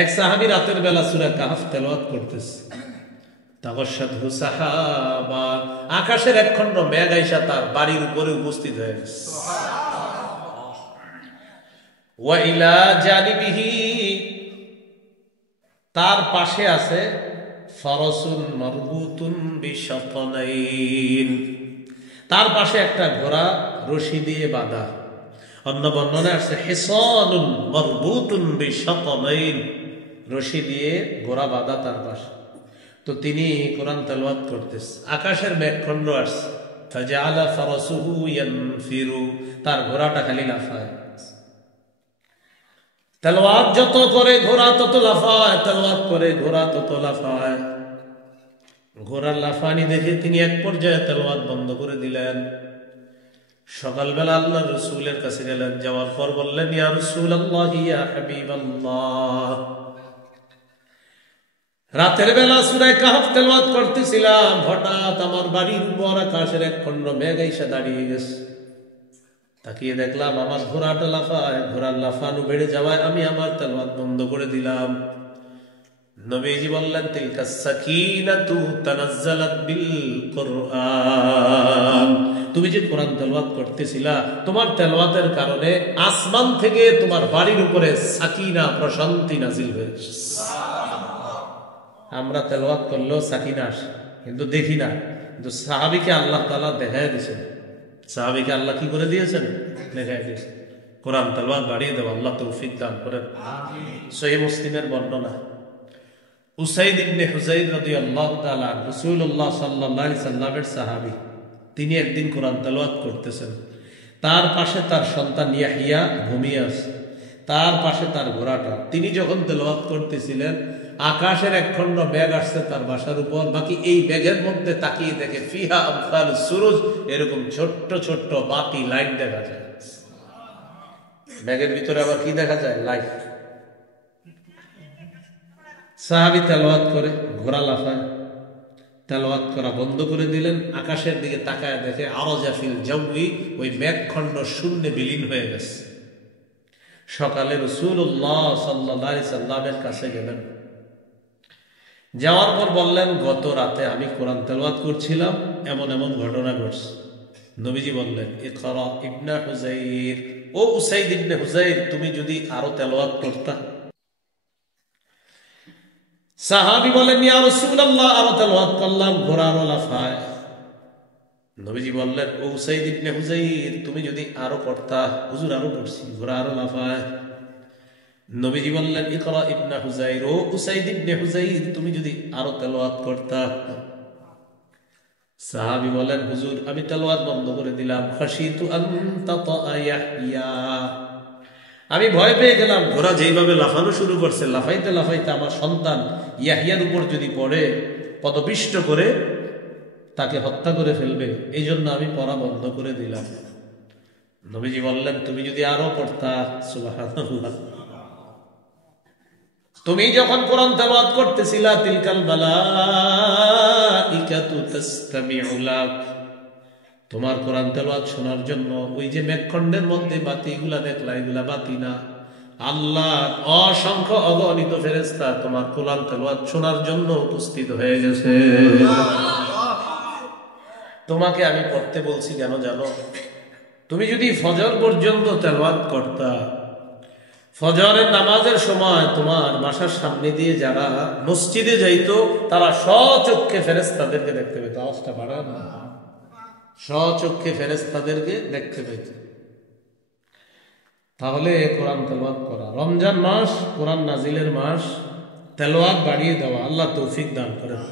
এক সাহাবী রাতের বেলা সূরা কাহফ তেলাওয়াত করতেছে, তাগশাতহু সাহাবা, আকাশের এক খণ্ড মেঘ আইসা তার বাড়ির উপরে উপস্থিত হয়ে গেছে। ওয়া ইলা জানিবিহি, তার পাশে আছে ফারাসুন মারবুতুন বিশাতানাইন, তার পাশে একটা ঘোড়া রশি দিয়ে বাঁধা। অন্য বর্ণনায় আছে হিসানুন মারবুতুন বিশাতানাইন, রশি দিয়ে ঘোড়া বাঁধা তার পাশে। তো তিনি কোরআন তেলাওয়াত করতেছে, আকাশের মেঘখণ্ড আসছে, ফাজাআলা ফারাসুহু ইয়ানফিরু, তার ঘোড়াটা খালি লাফায়। তেলাওয়াত যত করে ঘোড়া তত লাফায়, তেলাওয়াত করে ঘোড়া তত লাফায়। ঘোড়ার লাফানি দেখে তিনি এক পর্যায়ে তেলাওয়াত বন্ধ করে দিলেন। সকালবেলা আল্লাহর রাসূলের কাছে গেলেন, যাওয়ার পর বললেন, ইয়া রাসূলুল্লাহ, ইয়া হাবিবাল্লাহ, রাতের বেলা সূরা কাহফ তেলাওয়াত করতেছিলাম, হঠাৎ আমার বাড়ির উপর আকাশের এক খণ্ড মেঘ এসে দাঁড়িয়ে গেছে। তাকিয়ে দেখলাম আমার ঘোড়াটা লাফায়, ঘোড়ার লাফানো বেড়ে যাওয়ায় আমি আমার তেলাওয়াত বন্ধ করে দিলাম। নবীজি বললেন, তিলকা সাকিনাতু তানাজ্জালাত বিল কুরআন, তুমি যে কোরআন তেলাওয়াত করতেছিলা, তোমার তেলাওয়াতের কারণে আসমান থেকে তোমার বাড়ির উপরে সাকিনা, প্রশান্তি নাজিল হয়েছে। আমরা তেলাওয়াত করলেও সাকিনা আসে, কিন্তু দেখি না। কিন্তু সাহাবীকে আল্লাহ তাআলা দেখায় দিয়েছেন। সাহাবীকে আল্লাহ কি করে দিয়েছেন? দেখায় দিয়েছেন। কোরআন তেলাওয়াত বাড়িয়ে দেব, আল্লাহ তৌফিক দান করেন। সহিহ মুসলিমের বর্ণনা, উসাইদ ইবনে হুযাইর রাদিয়াল্লাহু তাআলা রাসূলুল্লাহ সাল্লাল্লাহু আলাইহি সাল্লামের সাহাবী, তিনি একদিন কোরআন তেলাওয়াত করতেছেন, তার পাশে তার সন্তান ইয়াহইয়া ঘুমিয়ে আছে, তার পাশে তার ঘোড়াটা। তিনি যখন তেলাওয়াত করতেছিলেন, আকাশের এক খণ্ড মেঘ আসছে তার বাসার উপর, বাকি এই মেঘের মধ্যে তাকিয়ে দেখে ফিহা আমসালুস সুরুজ, এরকম ছোট্ট ছোট্ট বাতি লাইট দেখা যায়। মেঘের ভিতরে আবার কি দেখা যায়? লাইট। সাহাবী তেলাওয়াত করে, ঘোড়া লাফায়, তেলাওয়াত করা বন্ধ করে দিলেন। আকাশের দিকে তাকায় দেখে আরজা ফিল জাওয়ি, ওই মেঘখণ্ড শূন্যে বিলীন হয়ে গেছে। সকালে রাসূলুল্লাহ সাল্লাল্লাহু আলাইহি সাল্লামের কাছে গেলেন, যাওয়ার পর বললেন, গত রাতে আমি কোরআন তেলাওয়াত করছিলাম, এমন এমন ঘটনা ঘটছে। নবীজি বললেন, ইকরা ইবনে হুযাইর, ও উসাইদ ইবনে হুযাইর, তুমি যদি আরো তেলাওয়াত করতা। সাহাবী বলেন, ইয়া রাসূলুল্লাহ, আরো তেলাওয়াত করলাম, ঘোড়া আরো লাফায়। নবীজি বললেন, ও উসাইদ ইবনে হুযাইর, তুমি যদি আরো পড়তা। হুজুর আরো পড়ছি, ঘোড়া আরো লাফায়। নবীজি বললেন, ইকরা ইবনে হুযাইর, ও উসাইদ ইবনে হুযাইর, তুমি যদি আরো তেলাওয়াত করতা। সাহাবী বলেন, হুজুর আমি তেলাওয়াত বন্ধ করে দিলাম, খাশিতু আন তাতা ইয়াহইয়া, আমি ভয় পেয়ে গেলাম, ঘোড়া যেইভাবে লাফানো শুরু করছে, লাফাইতে লাফাইতে আমার সন্তান ইয়াহইয়ার উপর যদি পড়ে, পদপিষ্ট করে তাকে হত্যা করে ফেলবে, এই জন্য আমি পড়া বন্ধ করে দিলাম। নবীজি বললেন, তুমি যদি আরো পড়তা। সুবহানাল্লাহ। তুমি যখন কোরআন তেলাওয়াত করতেছিলা, তিলকাল মালাইকাতু তাসতামিউ লাক, তোমার কোরআন তেলাওয়াত শোনার জন্য ওই যে মেঘখণ্ডের মধ্যে বাতিগুলা দেখলা, এগুলা বাতি না, আল্লাহর অসংখ্য অগণিত ফেরেশতা তোমার কোরআন তেলাওয়াত শোনার জন্য উপস্থিত হয়ে গেছে। তোমাকে আমি পড়তে বলছি কেন জানো? তুমি যদি ফজর পর্যন্ত তেলাওয়াত করতা, ফজরের নামাজের সময় তোমার বাসার সামনে দিয়ে যারা মসজিদে যাইতো, তারা স্বচক্ষে ফেরেশতাদেরকে দেখতে পেত। আওয়াজটা বাড়ায় না? স্বচক্ষে ফেরেশতাদেরকে দেখতে পেত। তাহলে কোরআন তেলাওয়াত করা, রমজান মাস কোরআন নাজিলের মাস, তেলাওয়াত বাড়িয়ে দেওয়া, আল্লাহ তৌফিক দান করেন।